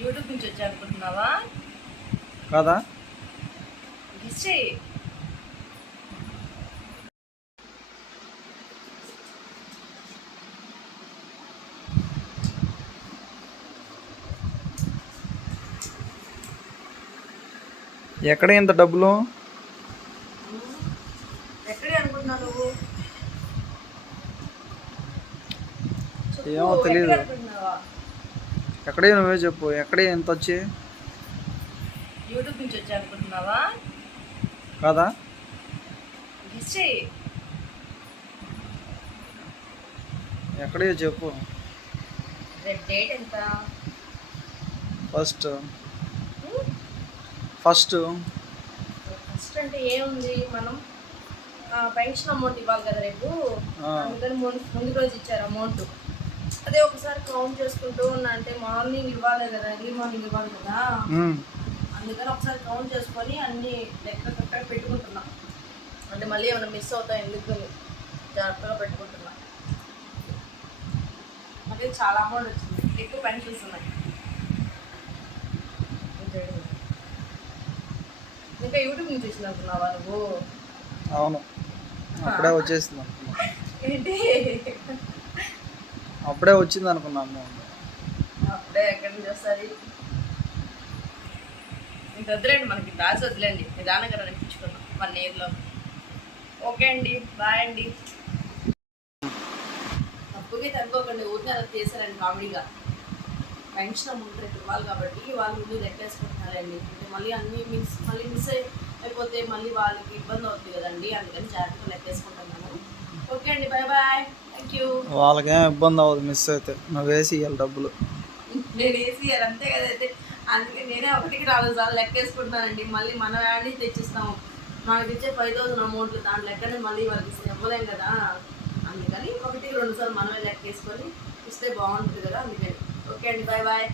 YouTube నుంచి వచ్చా అనుకుంటున్నావా? కాదా? గెస్ చెయ్యి. ఎక్కడ ఇంత డబ్బులు? ఎక్కడే అనుకుంటున్నావు నువ్వు? ఏమో చెప్పు, తెలీదు. ఎక్కడ అనుకుంటున్నావా? ఎక్కడే నువ్వే చెప్పు. ఎక్కడే ఎంత వచ్చి? యూట్యూబ్ నుంచి వచ్చా అనుకుంటున్నావా? కాదా? గెస్ చెయ్యి. ఎక్కడే చెప్పు. రేపు డేట్ ఎంత? ఫస్ట్ ఉమ్, ఫస్ట్ ఫస్ట్ అంటే ఏముంది, మనం పెన్షన్ అమౌంట్ ఇవ్వాలి కదా రేపు. అందుకని ముందు రోజు ఇచ్చారు అమౌంట్. అదే ఒకసారి కౌంట్ చేసుకుంటూ ఉన్నా, అంటే మార్నింగ్ ఇవ్వాలి కదా, ఎర్లీ మార్నింగ్ ఇవ్వాలి కదా. అందుకని ఒకసారి కౌంట్ చేసుకొని అన్ని లెక్క కరెక్ట్గా పెట్టుకుంటున్నా. అంటే మళ్ళీ ఏమైనా మిస్ అవుతాయి ఎందుకు జాగ్రత్తగా పెట్టుకుంటున్నా. అదే చాలా అమౌంట్ వచ్చింది, ఎక్కువ పెన్షన్స్ ఉన్నాయి. ఇంకా యూట్యూబ్ నుంచి వచ్చింది అనుకున్నావా నువ్వు? అవును, అప్పుడే వచ్చేసింది అనుకున్నా. ఏంటి? అప్పుడే వచ్చింది అనుకున్నాను. అప్పుడే ఎక్కడి నుంచి వస్తుంది? ఇంక వద్దులేండి, మనకి దాసి వద్దులేండి, నిదానంగా రప్పించుకున్నాం 1 yearలో. ఓకే అండి, బాయ్ అండి. తప్పుగా తనుకోకండి, ఊరిని అలా చేశారండి కామెడీగా. పెన్షన్ అమౌంట్ రేపు ఇవ్వాలి కాబట్టి వాళ్ళు ముందు లెక్కేసుకుంటున్నారండి. అంటే మళ్ళీ అన్నీ మళ్ళీ మిస్ అయిపోతే మళ్ళీ వాళ్ళకి ఇబ్బంది అవుతుంది కదండి. అందుకని జాగ్రత్తగా లెక్కేసుకుంటున్నాను. ఓకే అండి, బాయ్ బాయ్, థ్యాంక్ యూ. వాళ్ళకేం ఇబ్బంది అవ్వదు మిస్ అయితే. నువ్వు వేసి ఇవ్వాలి డబ్బులు. నేను వేసి అంతే కదైతే. అందుకే నేనే 1కి 4 సార్లు లెక్కేసుకుంటున్నానండి. మళ్ళీ మన వ్యాన్ని తెచ్చిస్తాము. మనకి ఇచ్చే 5,000 అమౌంట్లు దాని లెక్కనే మళ్ళీ వాళ్ళకి ఇవ్వలేం కదా. అందుకని 1కి 2 సార్లు మనమే లెక్కేసుకొని ఇస్తే బాగుంటుంది కదా. అందుకని ఓకే అండి, బాయ్ బాయ్.